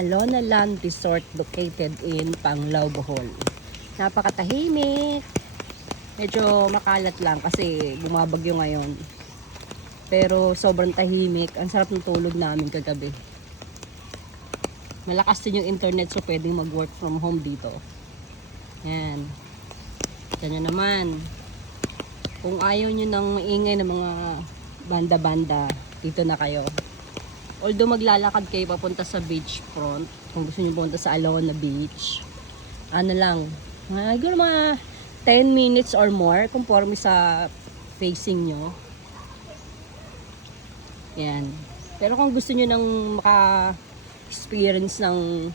Alona Land Resort located in Panglao, Bohol. Napakatahimik. Medyo makalat lang kasi bumabagyo ngayon. Pero sobrang tahimik. Ang sarap ng tulog namin kagabi. Malakas din yung internet so pwedeng mag-work from home dito. Yan. Yan naman. Kung ayaw nyo ng maingay ng mga banda-banda, dito na kayo. Although maglalakad kayo papunta sa beach front, kung gusto nyo pumunta sa Alona Beach, ano lang, mga 10 minutes or more, conforme sa facing nyo. Yan. Pero kung gusto nyo nang maka-experience ng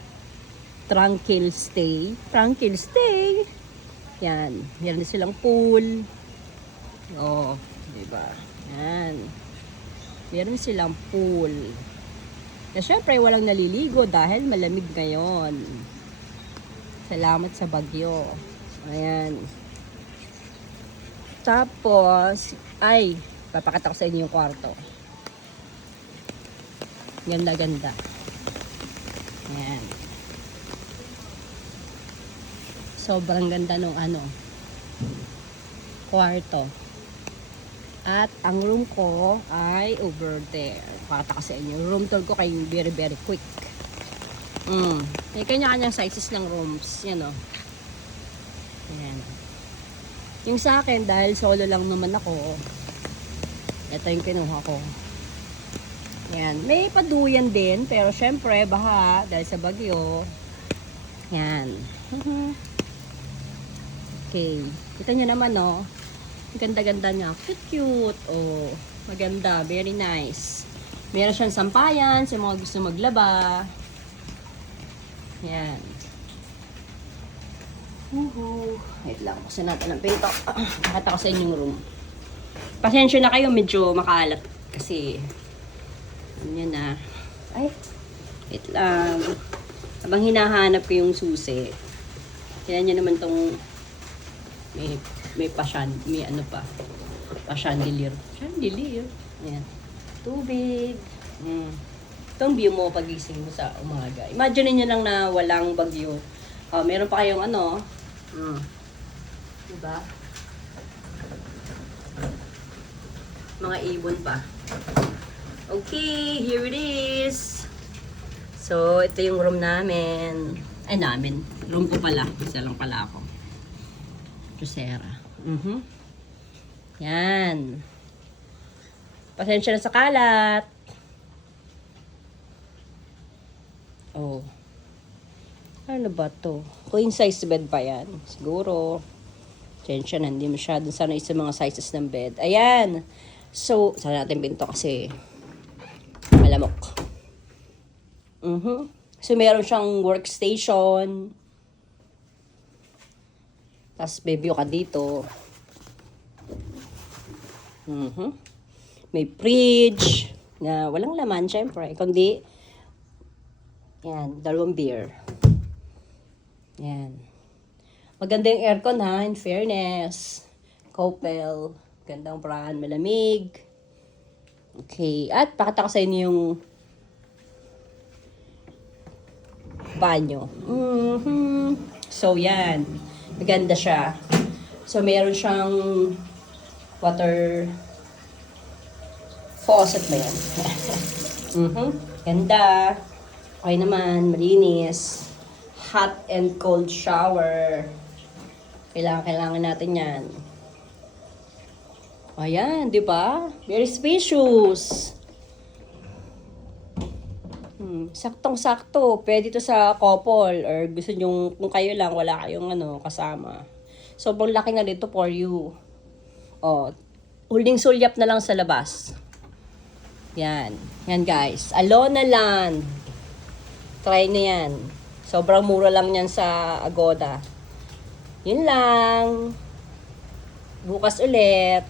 tranquil stay, yan. Meron din silang pool. Oh, diba? Yan. Meron silang pool. Kaya syempre walang naliligo dahil malamig ngayon. Salamat sa bagyo. Ayan. Tapos, ay, papakita ko sa inyo yung kwarto. Ganda-ganda. Ayan. Sobrang ganda nung kwarto. At ang room ko ay over there. Pakita ko sa inyo. Room tour ko kayo very very quick. May kanya-kanyang sizes ng rooms. Yan o. Ayan. Yung sa akin, dahil solo lang naman ako, ito yung kinuha ko. Ayan. May paduyan din, pero syempre, baha dahil sa bagyo. Ayan. Okay. Kita nyo naman, no? Ganda-ganda niya. Cute. Oh, maganda. Very nice. Meron siyang sampayan sa mga gusto maglaba. Yan. Wait lang. Buksan natin ang pinto. Nakita ko sa inyong room. Pasensya na kayo. Medyo makalat. Kasi, yan na. Ay, wait lang. Habang hinahanap ko yung susi. Yan nyo naman tong may pa-chandelier. Chandelier. Ayan. Tubig. Itong view mo pagising mo sa umaga. Imagine niyo lang na walang bagyo. Meron pa kayong diba? Mga ibon pa. Okay, here it is. So, ito yung room namin. Ay, namin. Room ko pala. Isa lang pala ako. Drosera. Yan. Pasensya na sa kalat. Oh. Ano ba to? Queen size bed pa yan. Siguro. Pasensya na. Hindi masyadong sanay sa mga sizes ng bed. Ayan. So, sana natin pinto kasi malamok. So, meron siyang workstation. Tapos, baby ka dito. May fridge na walang laman, syempre. Kundi, yan, 2 beer. Yan. Maganda yung aircon, ha, in fairness. Coppel. Gandang brand, malamig. Okay. At, pakita ko sa inyo yung banyo. So, yan. Maganda siya. So, meron siyang water faucet ba yan? Ganda. Okay naman. Malinis. Hot and cold shower. Kailangan natin yan. Ayan, di ba? Very spacious. Saktong-sakto. Pwede ito sa couple or gusto nyo, kung kayo lang, wala kayong kasama. Sobrang laki na dito for you. Oh, huling sulyap na lang sa labas. Yan. Yan guys. Alona Land. Try na yan. Sobrang mura lang yan sa Agoda. Yun lang. Bukas ulit.